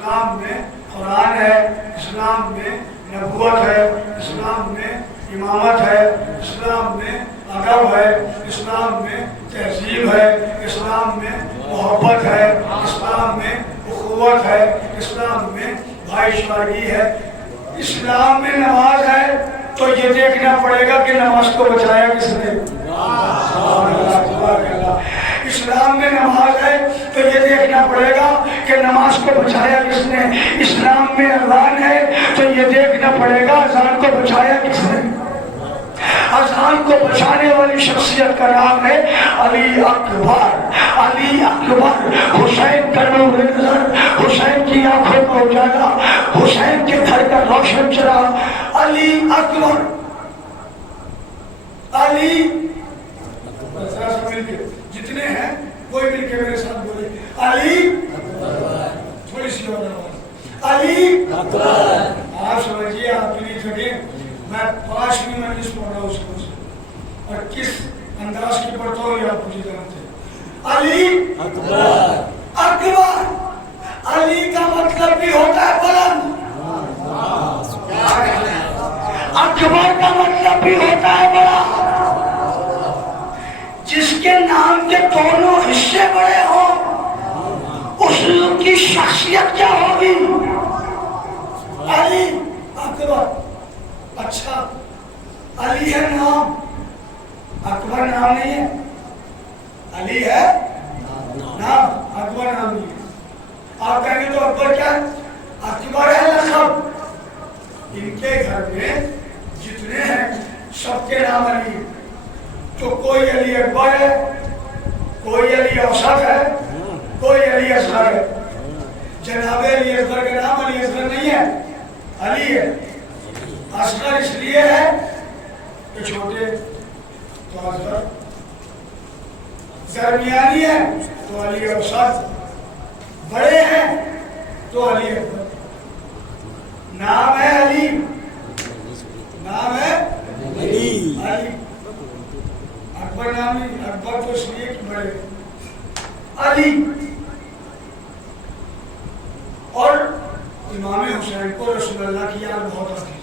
اسلام میں قرآن ہے، اسلام میں نبوت ہے، اسلام میں امامت ہے، اسلام میں ادب ہے، اسلام میں تہذیب ہے، اسلام میں محبت ہے، اسلام میں اخوت ہے، اسلام میں بھائی چارگی ہے۔ اسلام میں نماز ہے تو یہ دیکھنا پڑے گا کہ نماز کو بچایا کس نے؟ اسلام میں نماز ہے تو یہ دیکھنا پڑے گا کہ نماز کو بچایا کس نے؟ اسلام میں اذان ہے تو یہ دیکھنا پڑے گا اذان کو بچایا کس نے؟ اذان کو بچانے والی شخصیت کا نام ہے علی اکبر۔ علی اکبر، حسین کا نور نظر، حسین کی آنکھوں کا اجالا، حسین کے گھر کا روشن چراغ، علی اکبر۔ علی جتنے ہیں کوئی مل کے میرے ساتھ بولے علی، تھوڑی سی اور آواز، علی اکبر۔ آپ سمجھیے، آپ بھی نہیں تھکے، میں 5 منٹ اس پڑھ رہا ہوں اس کو، اور کس انداز کی پڑھتا ہوں یہ آپ مجھے جانتے ہیں۔ علی اکبر۔ اکبر، علی کا مطلب بھی ہوتا ہے بلند، اکبر کا مطلب بھی ہوتا ہے بڑا۔ جس کے نام کے دونوں حصے بڑے ہوں اس کی شخصیت کیا ہوگی؟ علی اکبر۔ اچھا، علی ہے نام، اکبر نام نہیں ہے۔ علی ہے نام، اکبر نام نہیں ہے۔ آپ کہیں گے تو اکبر کیا ہے؟ اکبر ہے لقب۔ ان کے گھر میں جتنے ہیں سب کے نام علی ہے، تو کوئی علی اکبر ہے، کوئی علی اوسط ہے، کوئی علی اصغر ہے۔ جناب علی اکبر کا نام علی اصغر نہیں ہے، علی ہے۔ اصغر اس لیے ہے کہ چھوٹے تو اصغر، درمیانی ہے تو علی اوسط، بڑے ہیں تو علی اکبر۔ نام ہے علی، نام ہے علی۔ اکبر نام نہیں، اکبر تو اس لیے کہ بڑے۔ علی۔ اور امام حسین کو رسول اللہ کی یاد بہت آتی ہے،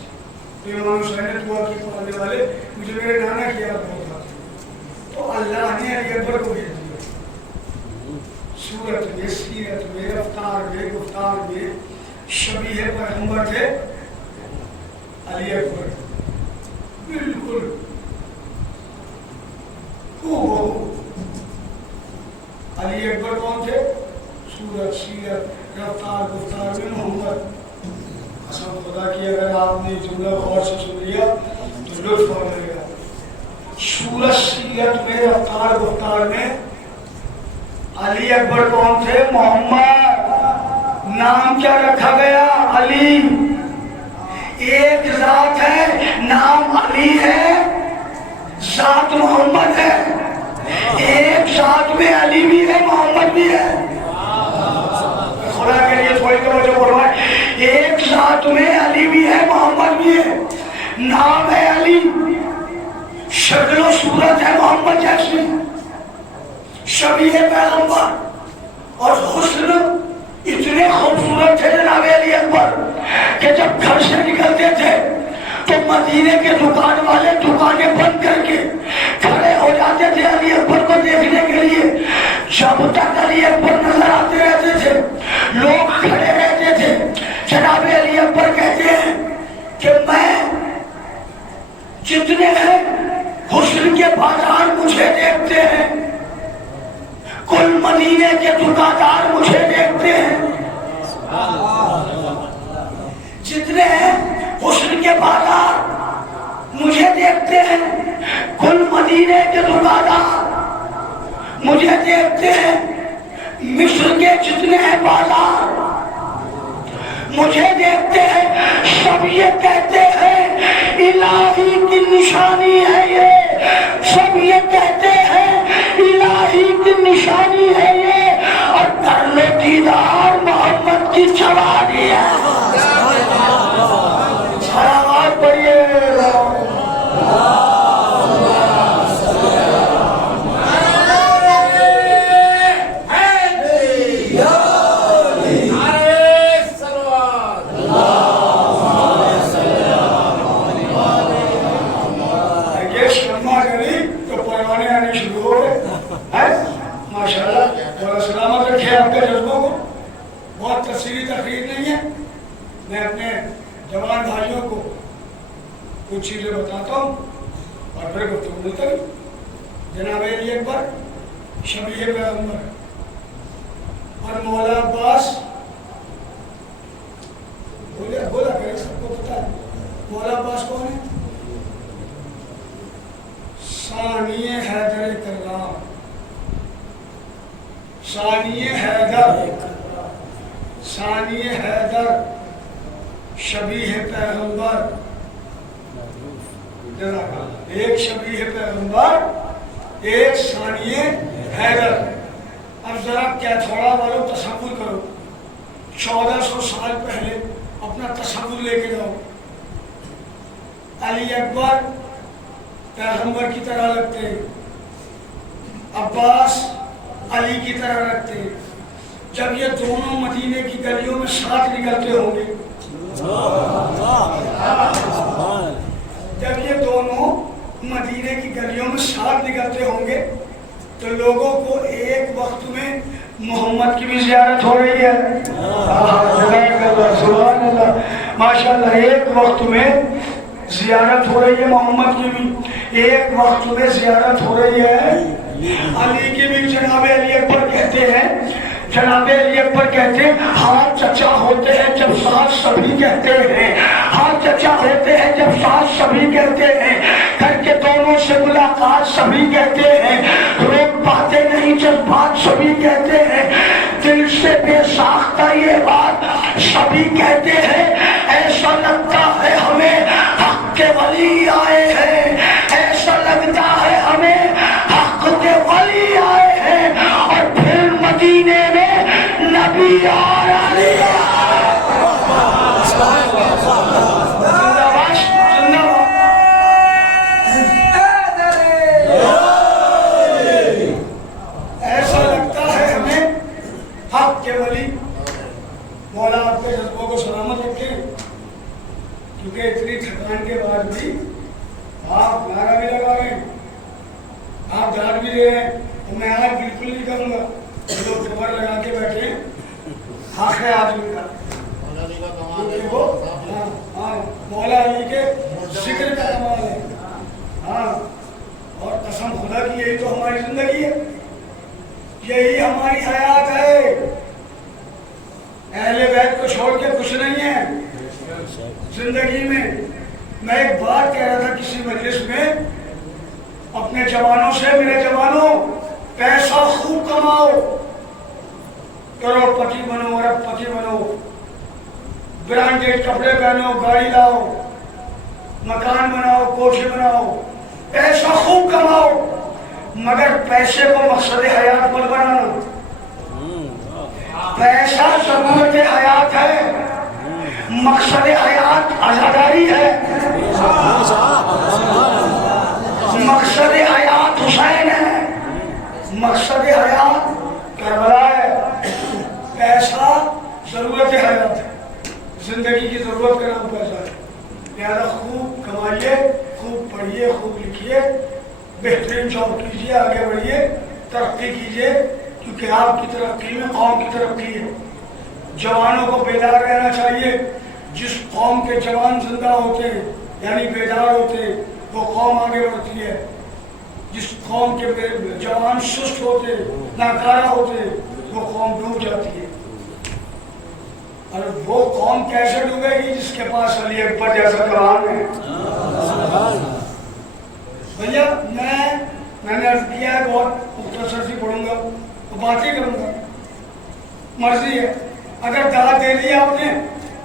تو امام حسین نے دعا کی پڑھنے والے مجھے میرے نانا کی یاد بہت آتی ہے، تو اللہ نے علی اکبر کو بھیج دیا۔ سورت میں، سیرت میں، رفتار میں، گفتار میں شبیہ پیغمبر تھے علی اکبر، بالکل علی اکبر کون تھے؟ سورت، سیرت، رفتار، گفتار میں محمد۔ قسم خدا کی اگر آپ نے جملہ غور سے سن لیا تو لطف آ جائے گا۔ سورت، سیرت میں، رفتار، گفتار میں علی اکبر کون تھے؟ محمد۔ نام کیا رکھا گیا؟ علی۔ ایک ذات ہے، نام علی ہے، ذات محمد ہے۔ ایک ذات میں علی بھی ہے، محمد بھی ہے۔ خدا کے لیے تھوڑی توجہ فرمائیں، ایک ذات میں علی بھی ہے، محمد بھی ہے۔ نام ہے علی، شکل و صورت ہے محمد جیسی، شبیہ پیغمبر، اور حسن اتنے خوبصورت تھے جناب علی اکبر کہ جب گھر سے نکلتے تھے تو مدینے کے دکان والے دکانیں بند کر کے کھڑے ہو جاتے تھے علی اکبر کو دیکھنے کے لیے۔ جب تک علی اکبر نظر آتے رہتے تھے لوگ کھڑے رہتے تھے۔ جناب علی اکبر کہتے ہیں کہ میں جتنے ہیں حسن کے بازار مجھے دیکھتے ہیں، کل مدینے کے دکاندار مجھے دیکھتے ہیں، جتنے ہیں حسن کے بازار مجھے دیکھتے ہیں، کل مدینے کے دکاندار مجھے دیکھتے ہیں، مصر کے جتنے ہیں بازار مجھے دیکھتے ہیں، سب یہ کہتے ہیں الہی کی نشانی ہے یہ، سب یہ کہتے ہیں الہی کی نشانی ہے یہ، اور کر لو دیدار محمد کی جوانی ہے۔ سلامات پڑھیے۔ آپ کے جذبوں کو. بہت تفصیلی تقریر نہیں ہے, میں اپنے جوان بھائیوں کو کچھ چیزیں بتاتا ہوں اور پھر گفتگو ملتا ہوں. جناب علی اکبر شبیہ پیغمبر اور مولا عباس, بولا کرے, سب کو پتا ہے مولا عباس کون ہے؟ ثانی حیدر کرام, ثانی حیدر, ثانی حیدر شبیہ پیغمبر, ایک شبیہ پیغمبر ایک ثانی حیدر. اب ذرا کیا تھوڑا والوں تصور کرو, 1400 سال پہلے اپنا تصور لے کے جاؤ. علی اکبر پیغمبر کی طرح لگتے ہیں, عباس علی کی طرح لگتے ہیں. جب یہ دونوں مدینے کی گلیوں میں ساتھ نکلتے ہوں گے, جب یہ دونوں مدینے کی گلیوں میں ساتھ نکلتے ہوں گے تو لوگوں کو ایک وقت میں محمد کی بھی زیارت ہو رہی ہے. سبحان اللہ, ماشاء اللہ. ایک وقت میں زیارت ہو رہی ہے محمد کی بھی, ایک وقت میں زیارت ہو رہی ہے علی کی بھی. جناب علی اکبر کہتے ہیں, جناب علی اکبر کہتے ہیں, ہاں چچا ہوتے ہیں جب ساتھ سبھی کہتے ہیں, ہاں چچا ہوتے ہیں جب ساتھ سبھی کہتے ہیں, کر کے دونوں سے ملاقات سبھی کہتے ہیں, روک پاتے نہیں جذبات سبھی کہتے ہیں, دل سے بے ساختہ یہ بات سبھی کہتے ہیں. ایسا لگتا ہے ہمیں حق کے ولی آئے ہیں, ایسا لگتا ہے ہمیں حق کے ولی آئے ہیں, اور پھر مدینے میں نبی آ رہے ہیں. ایسا لگتا ہے ہمیں حق کے ولی. مولا آپ کے جذبوں کو سلامت رکھے, کیونکہ اتنی تھکان کے بعد بھی آپ نعرہ بھی لگا رہے ہیں, آپ داد بھی دے رہے ہیں. تو میں آج بالکل نہیں کروں گا جو کمر لگا کے بیٹھے حق ہے آدمی کا, کیونکہ وہ مولا علی کے ذکر کا کمال ہے. ہاں, اور قسم خدا کی یہی تو ہماری زندگی ہے, یہی ہماری حیات ہے. اہل بیت کو چھوڑ کے کچھ نہیں ہے زندگی میں. میں ایک بات کہہ رہا تھا کسی مجلس میں اپنے جوانوں سے, میرے جوانوں پیسہ خوب کماؤ, کروڑ پتی بنو, ارب پتی بنو, برانڈیڈ کپڑے پہنو, گاڑی لاؤ, مکان بناؤ, کوٹھی بناؤ, پیسہ خوب کماؤ, مگر پیسے کو مقصد حیات مت بنانا. پیسہ ضرورت حیات ہے, مقصد حیات عزاداری ہے. مقصد حیات حسین ہے, مقصد حیات کربلا ہے. پیسہ ضرورت حیات ہے, زندگی کی ضرورت کا نام پیسہ ہے. لہذا خوب کمائیے, خوب پڑھیے, خوب لکھیے, بہترین جاب کیجیے, آگے بڑھیے, ترقی کیجیے, کیونکہ آپ کی ترقی میں قوم کی ترقی ہے. جوانوں کو بیدار رہنا چاہیے. جس قوم کے جوان زندہ ہوتے ہیں یعنی بیدار ہوتے ہیں وہ قوم آگے بڑھتی ہے. جس قوم کے جوان سست ہوتے, ناکارہ ہوتے, وہ قوم ڈوب جاتی ہے. اور وہ قوم کیسے ڈوبے گی جس کے پاس علی اکبر جیسا کلام ہے. بھیا میں نے عرض کیا ہے, بہت مختصر سی پڑھوں گا تو بات ہی کروں گا, مرضی ہے. اگر دعوت دے دی آپ نے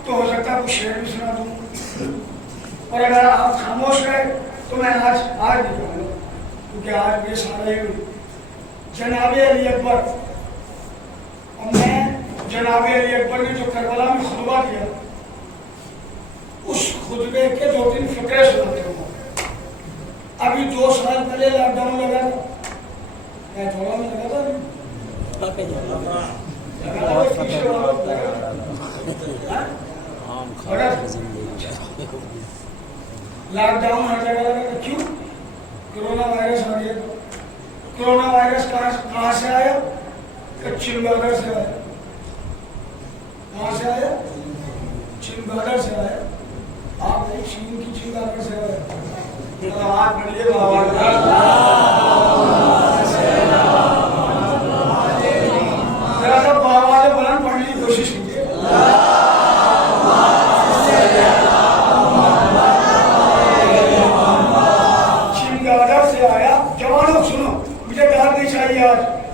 تو ہو سکتا ہے کچھ شعر بھی سنا دوں, اور اگر آپ خاموش رہے تو میں آج نہیں کہوں گا, کیونکہ آج یہ سارا ہی جناب علی اکبر. اور میں جناب علی اکبر نے جو کربلا میں خطبہ دیا اس خطبے کے 2-3 فقرے سناتے ہوں. ابھی 2 سال پہلے لاک ڈاؤن لگا تھا, میں تھوڑا میں لگا تھا لاک ڈاؤن ہر جگہ لگا تھا. کیوں؟ کرونا وائرس آ گیا. کرونا وائرس کہاں سے آیا؟ چمگادڑ سے آیا. کہاں سے آیا؟ چمگادڑ سے آیا. آپ نہیں چین کی چمگادڑ سے آیا. ہاتھ بڑھیے بابا ذرا بابا نے بلند پڑھنے کی کوشش کیجیے. چمگادڑ سے آیا. جوانوں سنو, مجھے ڈانٹ نہیں چاہیے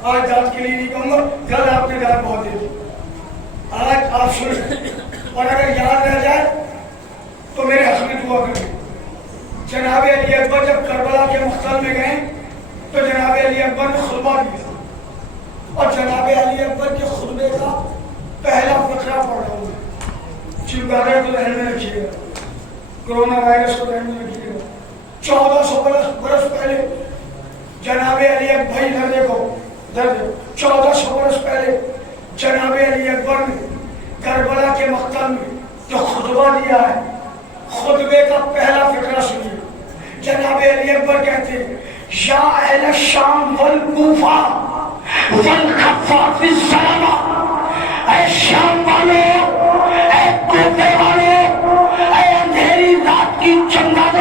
آج ڈانٹ کے لیے نہیں کہوں گا, کل آپ نے ڈانٹ بہت دے دی. آج آپ سن, اور اگر یاد رہ جائے تو میرے حق میں دعا کریں. جناب علی اکبر جب کربلا کے مقتل میں گئے تو جناب علی اکبر نے خطبہ دیا, اور جناب علی اکبر کے خطبے کا پہلا فقرہ پڑھ رہا ہوں. چمگادڑ کو ذہن میں رکھیے گا, کرونا وائرس کو ذہن میں رکھیے گا. 1400 برس پہلے جناب علی اکبر, بھائی ادھر دیکھو, 1400 برس پہلے جناب علی اکبر نے کربلا کے مقتل میں جو خطبہ دیا ہے, خطبے کا پہلا فقرہ سنیے. جناب علی اکبر کہتے ہیں, یا اہل الشام والکوفہ والکفہ فی الظلمہ, اے شام والوں, اے کوفے والوں, اے اندھیری رات کی چمگادڑوں.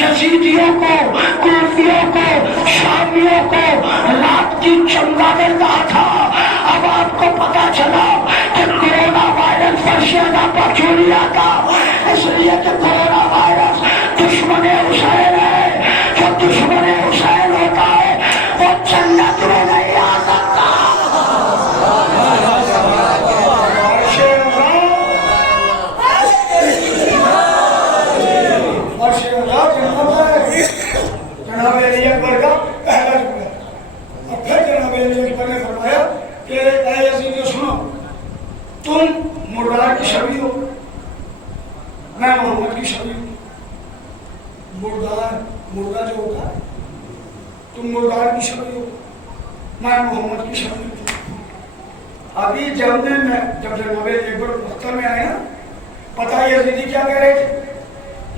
یزیدیوں کو, کوفیوں کو, شامیوں کو رات کی چمگادڑ کہا تھا. اب آپ کو پتا چلا کہ کورونا وائرس فرشیدہ پر کیوں نہیں آتا, اس لیے کہ کورونا وائرس دشمن حسین ہے. جو دشمن حسین ہوتا ہے وہ جنت میں نہیں آ سکتا. جناب علی اکبر کا پہلا جملہ. اور پھر جناب علی اکبر نے فرمایا کہ اے یزیدیو سنو, تم مردار کی شبیہ ہو, میں محمد کی شبیہ ہوں. مردہ جو ہوتا ہے, تم مردار کی شبیہ ہو, میں محمد کی شبیہ ہوں. ابھی جب جناب علی اکبر مقتل میں آئے نا, پتہ یزیدی کیا کہہ رہے تھے؟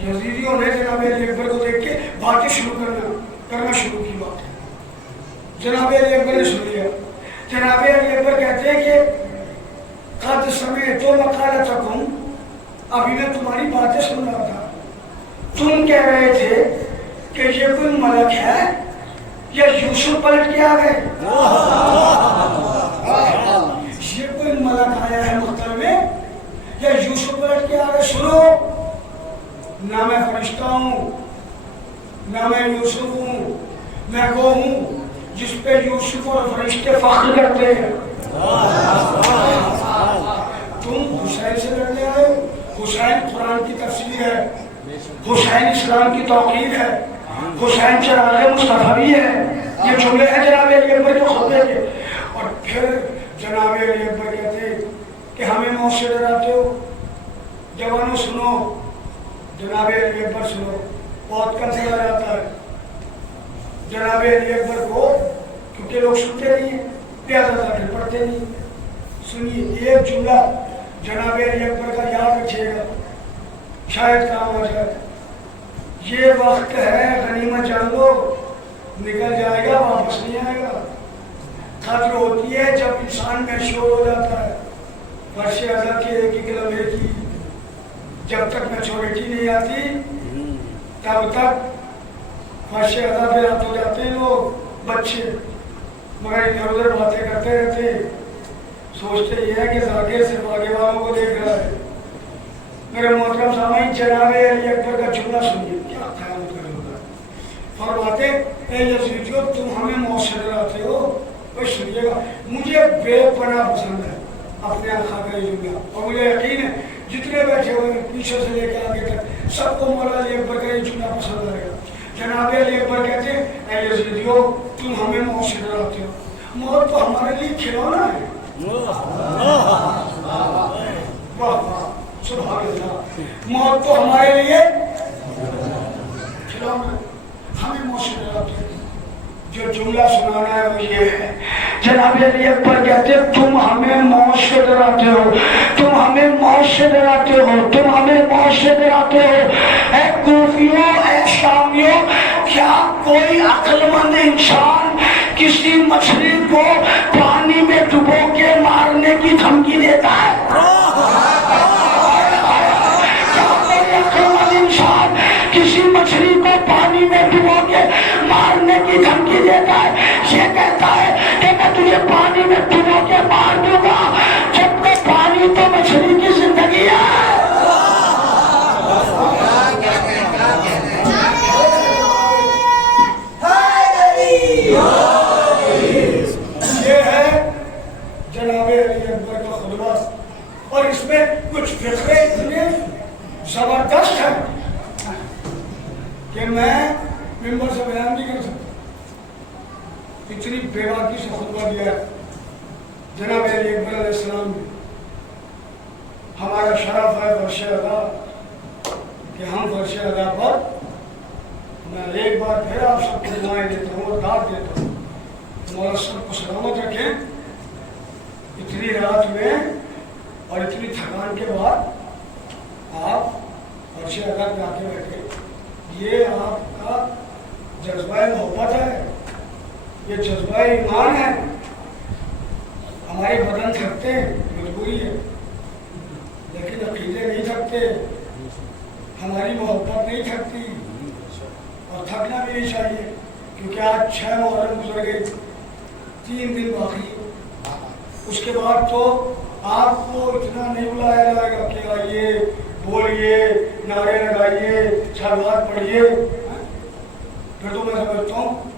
یزیدیوں نے جناب علی اکبر کو دیکھ کے باتیں شروع کرنا شروع کی. بات جناب علی اکبر نے سن لیا. جناب علی اکبر کہتے ہیں کہ قد سمعت مقالتکم, ابھی میں تمہاری باتیں سن رہا تھا. تم کہہ رہے تھے کہ یہ کوئی ملک ہے یا یوسف پلٹ کے آ گئے. یہ کوئی ملک آیا ہے مقتل میں یا یوسف پلٹ کے آ گئے. سنو, نہ میں فرشتہ ہوں, نہ میں یوسف ہوں, میں وہ ہوں جس پہ یوسف اور فرشتے فخر کرتے ہیں. تم حسین سے لڑنے آئے ہو. حسین قرآن کی تفسیر ہے, حسین اسلام کی توقیر ہے, حسین چراغ مصطفی ہے. یہ جملے ہیں جناب علی اکبر کے خطبے کے. اور پھر جناب علی اکبر کہتے ہیں کہ ہمیں موت سے ڈراتے ہو. جوانوں سنو, جناب علی اکبر سنو, بہت کم سے آتا ہے جناب علی اکبر کو, کیونکہ لوگ سنتے نہیں ہیں, پیازہ داخل پڑھتے نہیں. سنیے ایک جملہ جناب علی اکبر کا یاد رکھیے گا, شاید کام ہو جائے. یہ وقت ہے غنیمت جان لو, نکل جائے گا واپس نہیں آئے گا. قدر ہوتی ہے جب انسان میں شور ہو جاتا ہے. فرش اعلیٰ کے ایک ایک لمحے کی جب تک میچورٹی نہیں آتی تب تک فرش اعلیٰ پہ ہاتھ ہو جاتے ہیں لوگ, بچے, مگر ادھر ادھر باتیں کرتے رہتے, سوچتے یہ ہے کہ ذاکر صرف آگے والوں کو دیکھ رہا ہے. میرے محترم سامعین, جناب علی اکبر کا جملہ سنیے, کیا خیال کرے. فرماتے اے یزیدیو تم ہمیں موت سے ڈراتے ہو. بس سنیے گا, مجھے بے پناہ پسند ہے اپنے آقا کا یہ جملہ, اور مجھے یقین ہے جتنے بیٹھے ہوئے پیچھے سے لے کے آگے تک سب کو مولا علی اکبر کا یہ جملہ پسند آئے گا. جناب علی اکبر کہتے ہیں اے یزیدیو تم ہمیں موت سے ڈراتے ہو. موت تو ہمارے لیے کھلونا ہے. واہ واہ سبحان اللہ, موت تو ہمارے لیے کھلونا ہے, ہمیں موت سے ڈراتے ہو. جو جملہ سنانا ہے وہ یہ ہے، جناب علی اکبر کہتے تم ہمیں موت سے ڈراتے ہو، تم ہمیں موت سے ڈراتے ہو، تم ہمیں موت سے ڈراتے ہو۔ اے کوفیوں، اے شامیوں، کیا کوئی عقل مند انسان کسی مچھلی کو پانی میں ڈبو کے مارنے کی دھمکی دیتا ہے؟ کیا کوئی عقل مند انسان کسی مچھلی کو پانی میں ڈبو کے مارنے کی دھمکی دیتا ہے؟ یہ کہتا ہے کہ میں تجھے پانی میں ڈبو کے مار دوں گا، جب تک پانی تو مچھلی کی زندگی ہے۔ یہ ہے جناب علی اکبر کا خطبہ، اور اس میں کچھ فقرے اتنے زبردست ہیں کہ میں ممبر سے بیان نہیں کر سکتا، اتنی بے باکی سے خطبہ دیا ہے جناب علی اکبر علیہ السلام نے۔ ہمارا شرف ہے فرش ادا کہ ہم فرش ادا پر میں ایک بار پھر آپ سب کو دعائیں دیتا ہوں اور دعوت دیتا ہوں، تمہارا سب کو سلامت رکھیں۔ اتنی رات میں اور اتنی تھکان کے بعد آپ فرش ادا پہ آ کے بیٹھے، یہ آپ کا جذبہ محبت ہے، یہ جذبہ ایمان ہے۔ ہمارے بدن تھکتے ہیں، مجبوری ہے، لیکن عقیدے نہیں تھکتے، ہماری محبت نہیں تھکتی، اور تھکنا بھی نہیں چاہیے، کیونکہ آج 6 محرم گزر گئی، 3 دن باقی ہے۔ اس کے بعد تو آپ کو اتنا نہیں بلایا جائے گا کہ آئیے، بولیے، نعرے لگائیے، صلوات پڑھیے۔ پھر تو میں سمجھتا ہوں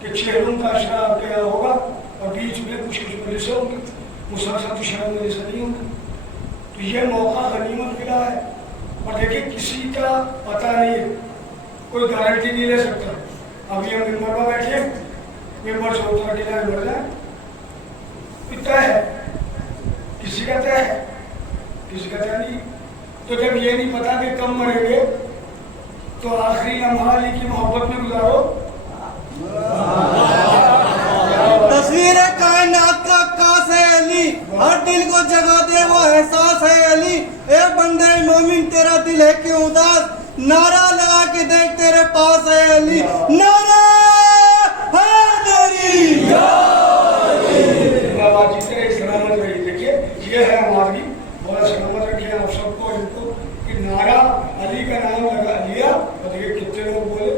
کہ چہروں کا اشرا آپ کے یہاں ہوگا اور بیچ میں کچھ مجلسیں ہوں گی، مسلسل تو شاید مجلسیں نہیں ہوں گی۔ تو یہ موقع غنیمت ملا ہے، اور دیکھیں کسی کا پتہ نہیں ہے، کوئی گارنٹی نہیں لے سکتا۔ ابھی ہم ممبر میں بیٹھے، ممبر سے اتر کے جائیں بڑھ جائیں، طے ہے، کسی کا طے ہے، کسی کا طے نہیں۔ تو جب یہ نہیں پتا کہ کب مریں گے تو آخری لمحہ علی کی محبت میں گزارو۔ تصویر کائنات کا عکاس ہے علی، ہر دل کو جگا دے وہ احساس ہے علی۔ اے بندے مومن تیرا دل ہے کیوں اداس، نعرہ لگا کے دیکھ تیرے پاس ہے علی، نعرہ حیدری یا بابا جی سے سلامت رہی۔ دیکھیے یہ ہے ہماری، بڑا سلامت رکھیے آپ سب کو، ان کو کہ نعرہ علی کا نام لگا لیا، اور دیکھیے کتنے لوگ بولے،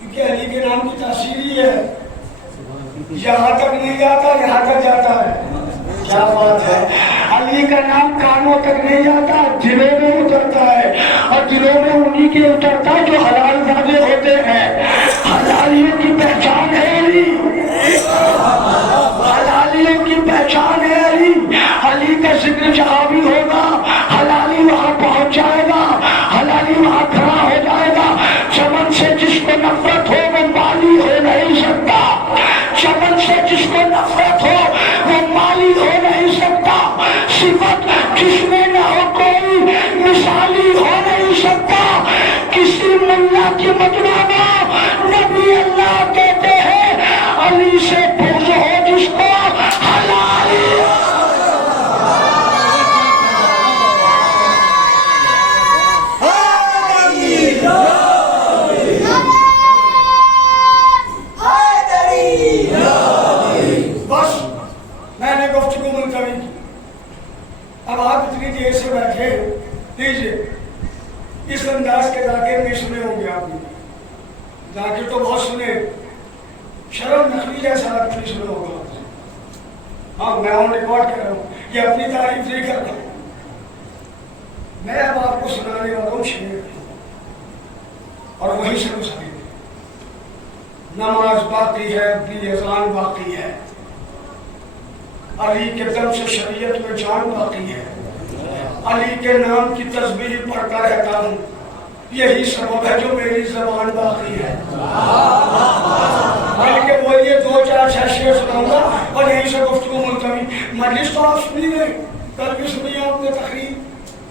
کیونکہ علی کے نام کی تاثیر ہی ہے، یہاں تک نہیں جاتا، یہاں تک جاتا ہے۔ کیا بات ہے، علی کا نام کانوں تک نہیں جاتا، دلوں میں اترتا ہے، اور دلوں میں انہی کے اترتا ہے جو حلال زادے ہوتے ہیں۔ حلالیوں کی پہچان ہے علی، حلالیوں کی پہچان ہے علی۔ علی کا ذکر جہاں بھی ہوگا حلالی وہاں پہنچ جائے گا، حلالی وہاں کھڑا ہو جائے گا۔ چمن سے جس کو نفرت ہو وہ مالی ہو نہیں سکتا، چمن سے جس کو نفرت ہو وہ مالی ہو نہیں سکتا، صفت جس میں نہ ہو کوئی مثالی ہو نہیں سکتا۔ کسی ملا کی مطلبہ نبی اللہ کہتے ہیں علی سے بغض ہو جس کو حلالی ہو۔ بس میں نے گفتگو ملتوی کی، اب آپ اتنی دیر سے بیٹھے لیجیے، اس انداز کے ذاکر نہیں سنے ہوں گے آپ نے، ذاکر تو بہت سنے، شرم نقوی جیسا آپ نہیں سنا ہوگا۔ ہاں میں ہوں ریکارڈ کر رہا ہوں، یہ اپنی تعریف نہیں کر رہا ہوں، میں اب آپ کو سنانے والا ہوں شعر، اور وہی سے مسائل۔ نماز باقی ہے، بھی اذان باقی ہے، علی کے دم سے شریعت میں جان باقی ہے، علی کے نام کی تسبیح پڑھتا رہتا ہوں، یہی سبب ہے جو میری زبان باقی ہے۔ بلکہ بولیے 2 4 6 شعر سناؤں گا اور یہیں سے گفتگو ملتوی۔ مجلس تو آپ سنی گئے، کل بھی سنی آپ نے تقریر،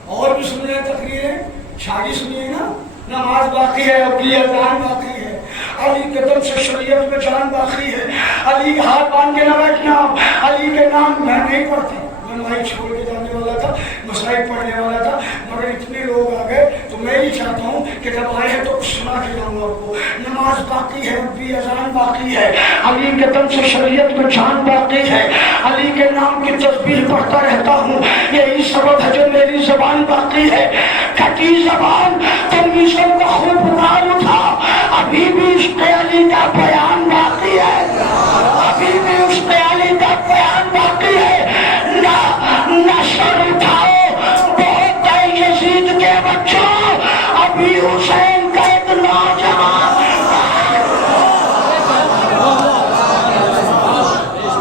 اور بھی سنی ہے تقریریں، شادی سنی ہے نا۔ نماز باقی ہے، اپنی اذان باقی ہے، علی کے دم سے شریعت میں جان باقی ہے. علی کے ہاتھ باندھ کے نہ بیٹھنا. علی کے نام میں نہیں پڑھتی, میں وہیں چھوڑ کے جانے والا تھا, مسائل پڑھنے والا تھا, مگر اتنے لوگ آ گئے تو میں ہی چاہتا ہوں کہ جب آئے ہیں تو کچھ سنا کے جاؤں آپ کو. نماز باقی ہے, بھی اذان باقی ہے, علی کے دم سے شریعت میں جان باقی ہے, علی کے نام کی تسبیح پڑھتا رہتا ہوں, یہی سبب ہے جو میری زبان باقی ہے. کٹی زبان تنگیزوں کا خوب بگاڑ اٹھا, ابھی بھی عشق علی کا بیان باقی ہے, ابھی بھی عشق علی کا بیان باقی ہے. نہ سر اٹھاؤ بہت ہے یزید کے بچوں, ابھی حسین کا ایک نوجوان.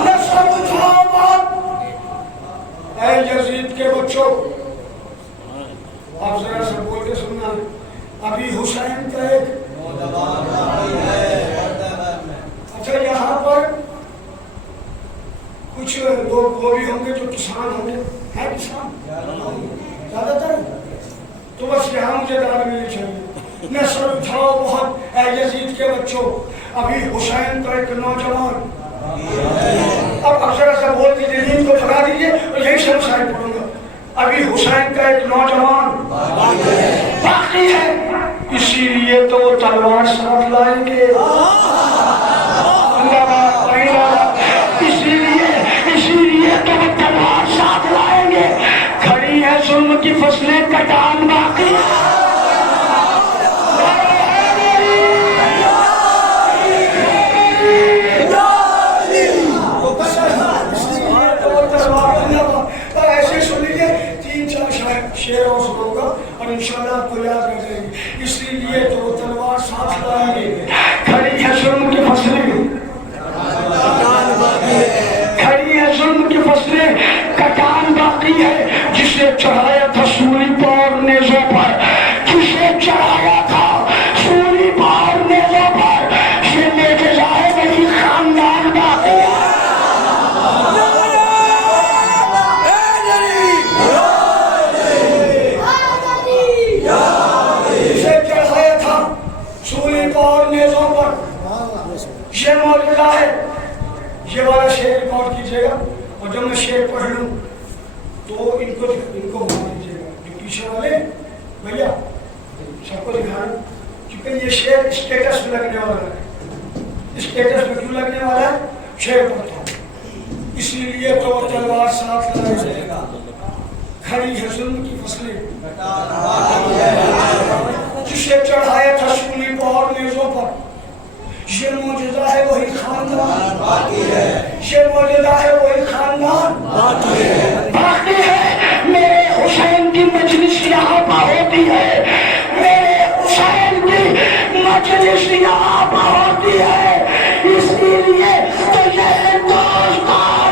نہ سر اٹھاؤ بہت اے یزید کے بچوں, آپ ذرا سا بول کے سننا, ابھی حسین کا ایک. اچھا یہاں پر کچھ لوگ وہ بھی ہوں گے جو کسان ہوں گے, ہے کسان زیادہ تر, تو بس یہاں مجھے داد ملنی چاہیے. نہ سر اٹھاؤ بہت اے یزید کے بچوں, ابھی حسین کا ایک نوجوان. اب ذرا سا بول کے دلین کو بھگا دیجیے اور یہی سے مسائل پڑھوں گا. ابھی حسین کا ایک نوجوان باقی ہے, اسی لیے تو وہ تلوار ساتھ لائیں گے. اسی لیے تو وہ تلوار ساتھ لائیں گے. کھڑی ہے ظلم کی فصلیں, کٹان باقی ہے. ایسے سن لیجیے, 3-4 شعر اور سنوں گا اور انشاءاللہ آپ کو یاد رہ جائے گی. اسی لیے تو وہ تلوار ساتھ لائیں گے. کھڑی ہے ظلم کی فصلیں, کھڑی ہے ظلم کی فصلیں, کٹان باقی ہے. جسے چڑھایا تھا سولی پر نیزوں پر, جسے چڑھایا تھا سولی پر نیزوں پر, یہ معجزہ ہے وہی خاندان باقی ہے. جسے چڑھایا تھا سولی پر نیزوں پر, یہ معجزہ ہے. یہ والا شعر ریکارڈ کیجیے گا, اور جب میں شعر پڑھ لوں تو ان کو بتا دیجیے گا. جو پیچھے والے بھیا سب کو دکھا رہا, کیونکہ یہ شعر اسٹیٹس میں لگنے والا ہے. اسٹیٹس میں کیوں لگنے والا ہے؟ شعر پڑھتا ہوں. اسی لیے تو تلوار ساتھ لائے گا. کھڑی ہے ظلم کی فصلیں, جسے چڑھایا تھا سولی پر نیزوں پر, یہ معجزہ ہے وہی خاندان باقی ہے. یہ معجزہ ہے وہی خاندان باقی ہے. میرے حسین کی مجلس یہاں پر ہوتی ہے, میرے حسین کی مجلس یہاں پر ہوتی ہے. اس لیے تو یہ دوستان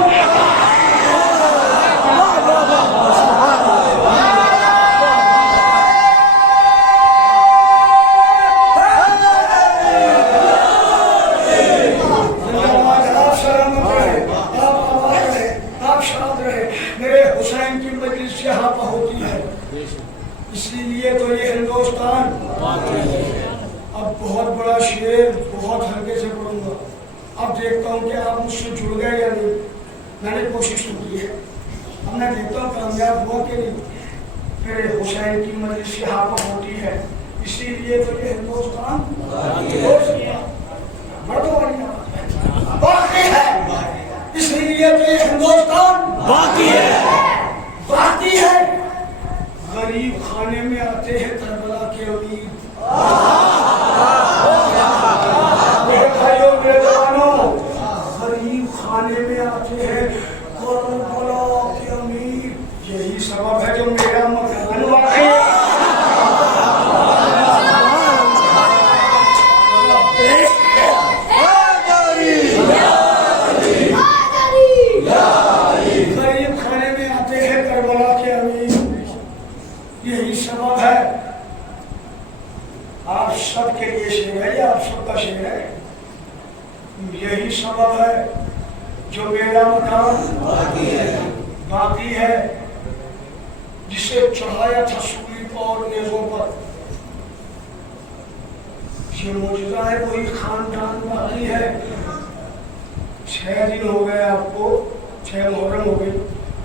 یہاں پر ہوتی ہے. اسی لیے تو یہ ہندوستان. اب بہت بڑا شعر بہت ہلکے سے پڑھوں گا. اب دیکھتا ہوں کہ آپ مجھ سے جڑ گئے یا نہیں. میں نے کوشش تو کی ہے, اب میں دیکھتا ہوں کامیاب ہوا کہ نہیں. پھر حسین کی مجلس یہاں پر ہوتی ہے, اسی لیے تو یہ ہندوستان باقی ہے. اسی لیے تو یہ ہندوستان باقی ہے. باقی ہے. غریب خانے میں آتے ہیں کربلا کے امیر. میرے بھائیوں میرے جوانوں, غریب خانے میں آتے ہیں کربلا کے امیر. یہی سبب ہے جو میرا مکان واقعی ہے. یہی سبب ہے. آپ سب کے لیے شعر ہے, یہ آپ سب کا شعر ہے. یہی سبب ہے جو میرا مکان باقی ہے, جسے چڑھایا تھا سولی پر نیزوں پر. یہ معجزہ ہے کوئی خاندان باقی ہے. 6 دن ہو گئے آپ کو, 6 محرم ہو گئی,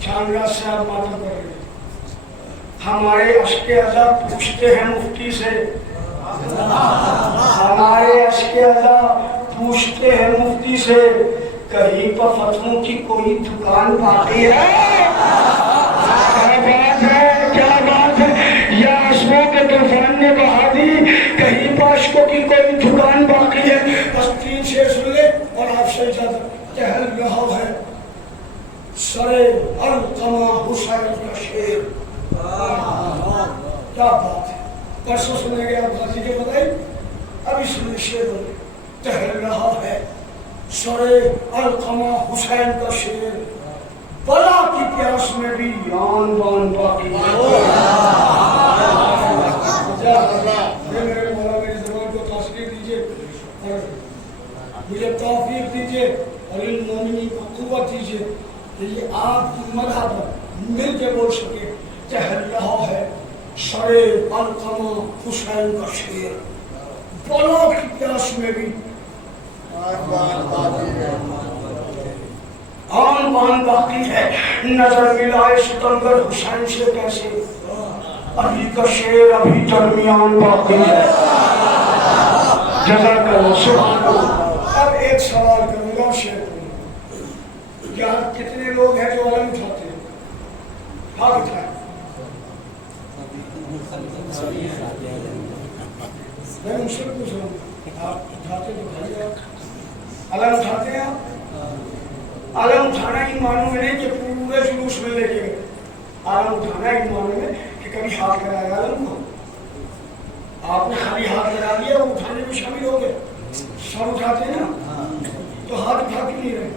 چاند رات سے آپ ماتم کر رہے. ہمارے اشک اعضا پوچھتے ہیں مفتی سے, ہمارے اشک اعضا پوچھتے ہیں مفتی سے, کہیں پر فتووں کی کوئی دکان باقی ہے؟ کیا بات ہے, کیا بات ہے. یا عصموں کے طوفان نے بہا دی, کہیں پر اشکوں کی کوئی دکان باقی ہے. بس 3 شعر سن لے اور آپ سے اجازت. ٹہل رہا ہے سرے القمہ حسین کا شعر. کیا بات ہے, پرسوں سنیں گے آپ غازی کے بتائی, ابھی سنیں شعر. ٹہل رہا ہے سرے القمہ حسین کا شعر, بلا کی پیاس میں بھی آن بان باقی ہے. میرے مولا میری زبان کو تاثیر دیجیے اور مجھے توفیق دیجیے اور ان مومنین کو قوت دیجیے کہ یہ آپ کی مدح پر مل کے بول سکے. ٹہل رہا ہے سرے القمہ حسین کا شعر, بلا کی پیاس میں بھی آن بان باقی ہے. نظر ملائے ستمگر حسین سے کیسے, علی کا شعر ابھی درمیان باقی ہے. جزاک اللہ, سبحان اللہ. اب ایک سوال کروں گا شعر کو, یہاں کتنے لوگ ہیں جو علم اٹھاتے ہیں؟ ہاتھ اٹھائیں. میں ان سے پوچھ رہا ہوں, آپ اٹھاتے تو بھائی آپ علم اٹھاتے ہیں؟ آپ علم اٹھانا ہی معنوں میں نہیں کہ پورے جلوس میں لے کے گئے. علم اٹھانا ہی معنوں میں کہ کبھی ہاتھ لگایا علم کو, آپ نے خالی ہاتھ لگا دیا وہ اٹھانے میں شامل ہو گئے. سر اٹھاتے ہیں نا تو ہاتھ اٹھا کے نہیں رہے.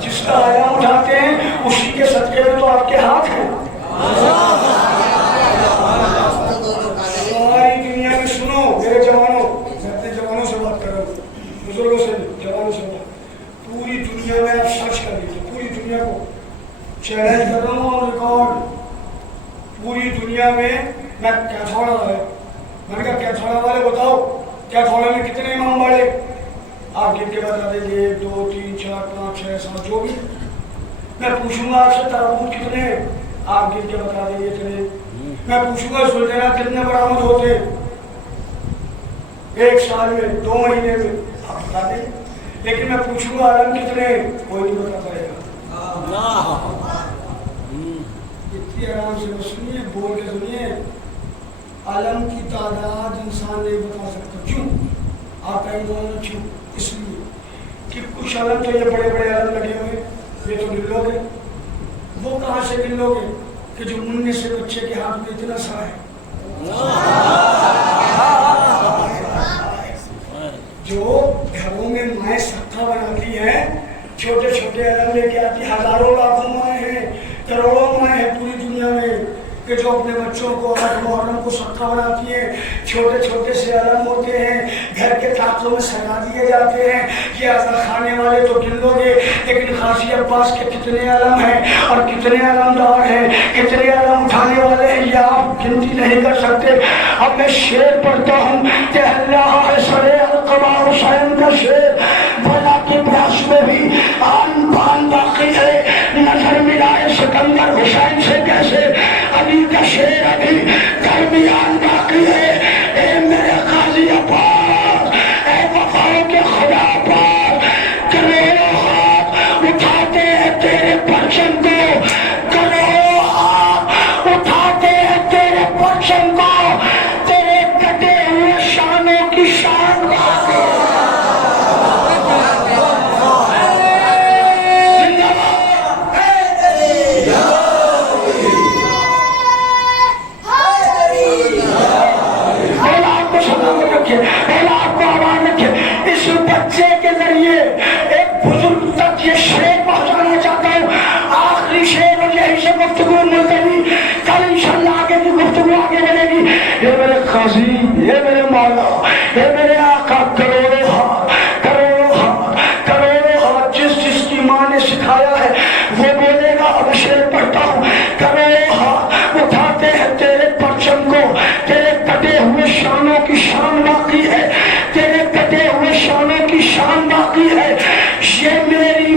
جس کا علم اٹھاتے ہیں اسی کے صدقے میں تو آپ کے ہاتھ ہیں. ساری دنیا میں سنو میرے جوانوں, میں اپنے جوانوں سے بات کر رہا ہوں, بزرگوں سے جوانوں سے بات. پوری دنیا میں آپ سرچ کر لیجیے, پوری دنیا کو چیلنج کر رہا ہوں اور ریکارڈ. پوری دنیا میں کیتھوڑا ہے, میں نے کہا کیتھوڑا والے بتاؤ کیتھوڑا میں کتنے امام بڑے؟ آپ گن کے بتا دیں گے 2 3 4 5 6 7 جو بھی. میں پوچھوں گا آپ سے ترابوت کتنے, آپ گن کے بتا دیں گے اتنے. میں پوچھوں گا سلطنہ کتنے برآمد ہوتے 1 سال میں 2 مہینے میں, آپ بتا دیں. لیکن میں پوچھوں گا علم کتنے, کوئی نہیں بتا پائے گا. اتنی آرام سے سنیے, بول کے سنیے. علم کی تعداد انسان نہیں بتا سکتا. کیوں؟ آپ کہیں گے کیوں؟ اس لیے کہ کچھ علم تو یہ بڑے بڑے علم لگے ہوئے, یہ تو گن لو گے. وہ کہاں سے گن لو گے کہ جو منہ سے بچے کے ہاتھ میں اتنا سا ہے, جو گھروں میں مائیں سکھا بناتی ہیں, چھوٹے چھوٹے علم لے کے آتی. ہزاروں لاکھوں مائیں ہیں, کروڑوں مائیں ہیں پوری دنیا میں کہ جو اپنے بچوں کو اور محرم کو سکھا بناتی ہیں. چھوٹے چھوٹے سے علم ہوتے ہیں, گھر کے تاقوں میں سجا دیے جاتے ہیں. یہ اذا کھانے والے تو گن لو گے, لیکن قاضی عباس کے کتنے علم ہیں اور کتنے علمدار ہیں, کتنے علم اٹھانے والے ہیں, یہ آپ گنتی نہیں کر سکتے. اب میں شعر پڑھتا ہوں. ٹہل رہا ہے سرے القمہ حسین کا شعر, بلا کی پیاس میں بھی آن بان باقی ہے. نظر ملائے سکندر حسین سے کیسے, علی کا شعر ابھی درمیان باقی ہے. اے میرے قاضی عباس, اے وفاؤں کے خدا پاک, کروڑوں ہاتھ اٹھاتے ہیں تیرے پرچم کو, کروڑوں ہاتھ اٹھاتے ہیں تیرے پرچم کو, تیرے کٹے ہوئے شانوں کی شان باقی ہے. اس بچے کے ذریعے ایک بزرگ تک یہ شعر پہنچانا چاہتا ہوں. آخری شعر اور یہی سے گفتگو ملتوی, کل انشاءاللہ آگے کی گفتگو آگے بڑھے گی. یہ میرے قاضی, یہ میرے مولا, یہ میرے آقا, کروڑوں ہاتھ, کروڑوں ہاتھ, کروڑوں ہاتھ. جس کی ماں نے سکھایا ہے وہ بولے گا. اب شعر پڑھتا ہوں. کروڑوں ہاتھ اٹھاتے ہیں تیرے پرچم کو, تیرے کٹے ہوئے شانوں کی شان باقی ہے.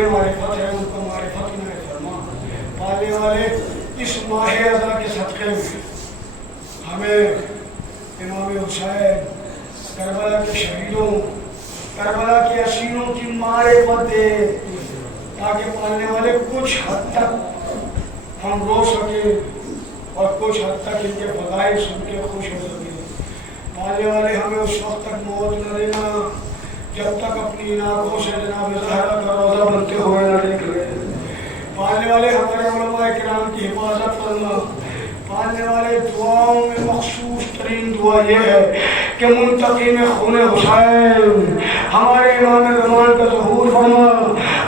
بے معرفت ہے ان کو معرفت میں فرما. پالنے والے اس ماہ رضا کے صدقے میں ہمیں امام حسین کربلا کے شہیدوں کربلا کے اسیروں کی معرفت دے تاکہ پالنے والے کچھ حد تک ہم رو سکیں اور کچھ حد تک ان کے فضائل سن کے خوش ہو سکیں. پالنے والے ہمیں اس وقت تک موت نہ دینا جب تک اپنی آنکھوں سے جناب زہرا کا روزہ بنتے ہوئے نہ دیکھ لیں. پالنے والے ہمارے علماء کرام کی حفاظت کرنا. پالنے والے دعاؤں میں مخصوص ترین دعا یہ ہے کہ منتقی میں خون حسین ہمارے امام زمان کا ظہور فرما,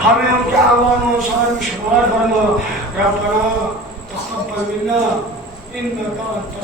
ہمیں ان کے اعوان و انصار میں شمار فرما. ربنا تقبل منا انک انت